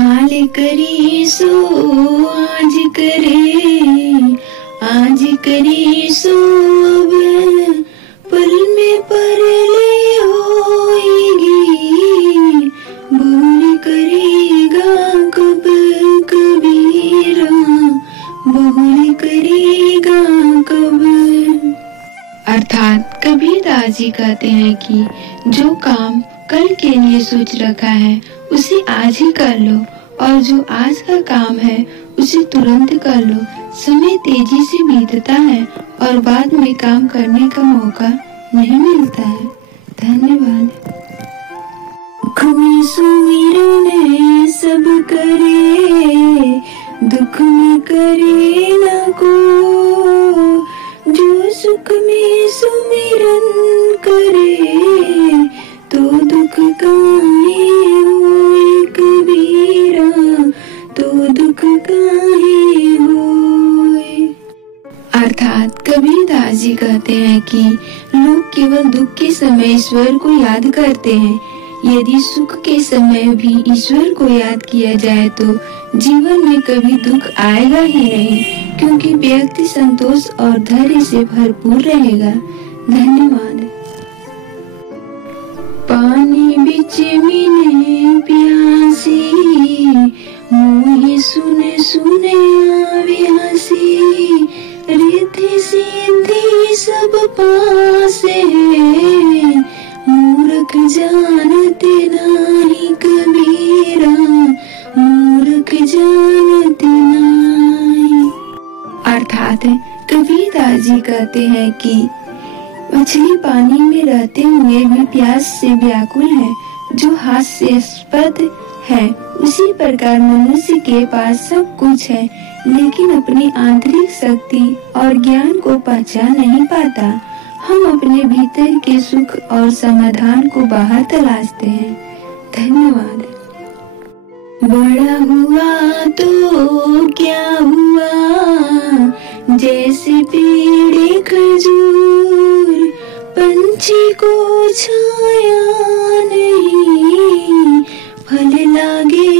काल करी सो आज करे सो अब पल में परले होएगी। भूल करेगा कब कबीरा, भूल करेगा कब। अर्थात कबीरदास जी कहते हैं कि जो काम कल के लिए सोच रखा है उसे आज ही कर लो, और जो आज का काम है उसे तुरंत कर लो। समय तेजी से बीतता है और बाद में काम करने का मौका नहीं मिलता है। धन्यवाद। दुख में सुमिरन सब करे, दुख में करे न को। जो सुख में सुमिरन करे तो दुख काहे होए कबीरा, तो दुख काहे होए। अर्थात कबीरदास जी कहते हैं कि लोग केवल दुख के समय ईश्वर को याद करते हैं। यदि सुख के समय भी ईश्वर को याद किया जाए तो जीवन में कभी दुख आएगा ही नहीं, क्योंकि व्यक्ति संतोष और धैर्य से भरपूर रहेगा। धन्यवाद। पानी बिच मिले प्यासी, मोहि सुने सुने आवे हसी। रिद्धि सिद्धि सब पासे, मूर्ख जानते नाही कबीरा, मूर्ख जानते नाही। अर्थात कबीरदास जी कहते हैं कि मछली पानी में रहते हुए भी प्यास से व्याकुल है, जो हास्यास्पद है। उसी प्रकार मनुष्य के पास सब कुछ है, लेकिन अपनी आंतरिक शक्ति और ज्ञान को पहचान नहीं पाता। हम अपने भीतर के सुख और समाधान को बाहर तलाशते हैं। धन्यवाद। बड़ा हुआ तो क्या हुआ, जैसे पेड़ खजूर। पंछी को छाया नहीं, फल लागे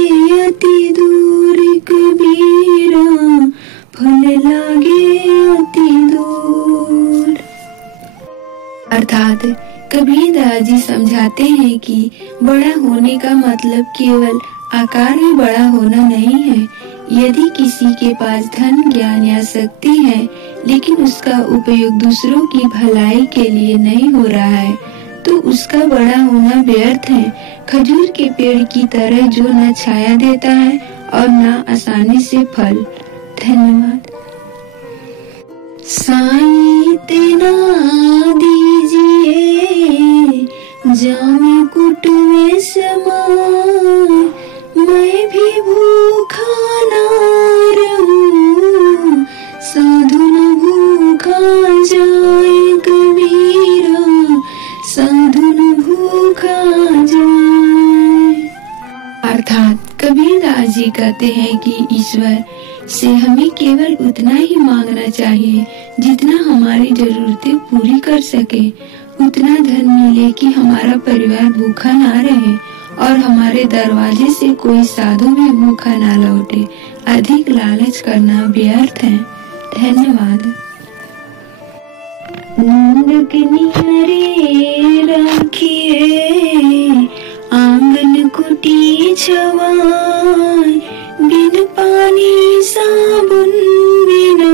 अति दूर कबीरा, फल लागे अति दूर। अर्थात कबीरदास जी समझाते हैं कि बड़ा होने का मतलब केवल आकार में बड़ा होना नहीं है। यदि किसी के पास धन, ज्ञान या शक्ति है, लेकिन उसका उपयोग दूसरों की भलाई के लिए नहीं हो रहा है, तो उसका बड़ा होना व्यर्थ है। खजूर के पेड़ की तरह जो न छाया देता है और न आसानी से फल। धन्यवाद। साईं तेना दीजिए, जामे कुट में समाए। मैं भी भूखा ना रहूं, साधु न भूखा जाए कबीरा, साधु न भूखा जाए। अर्थात कबीरदास जी कहते हैं कि ईश्वर से हमें केवल उतना ही मांगना चाहिए जितना हमारी जरूरतें पूरी कर सके। उतना धन मिले कि हमारा परिवार भूखा ना रहे और हमारे दरवाजे से कोई साधु भी भूखा ना लौटे। अधिक लालच करना व्यर्थ है। धन्यवाद। नींद किनारे रखिए, आंगन कुटी छवाए। बिन पानी साबुन बिना,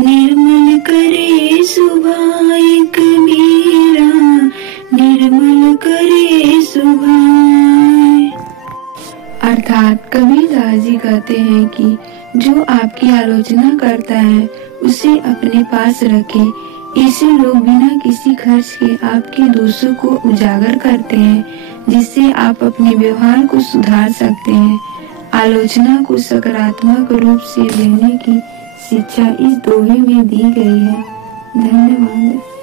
निर्मल करे सुभाए कबीरा, निर्मल करे सुभाए। अर्थात कबीरदास जी कहते हैं कि जो आपकी आलोचना करता है उसे अपने पास रखे। ऐसे लोग बिना किसी खर्च के आपके दोषों को उजागर करते हैं, जिससे आप अपने व्यवहार को सुधार सकते हैं। आलोचना को सकारात्मक रूप से लेने की शिक्षा इस दोहे में दी गई है। धन्यवाद।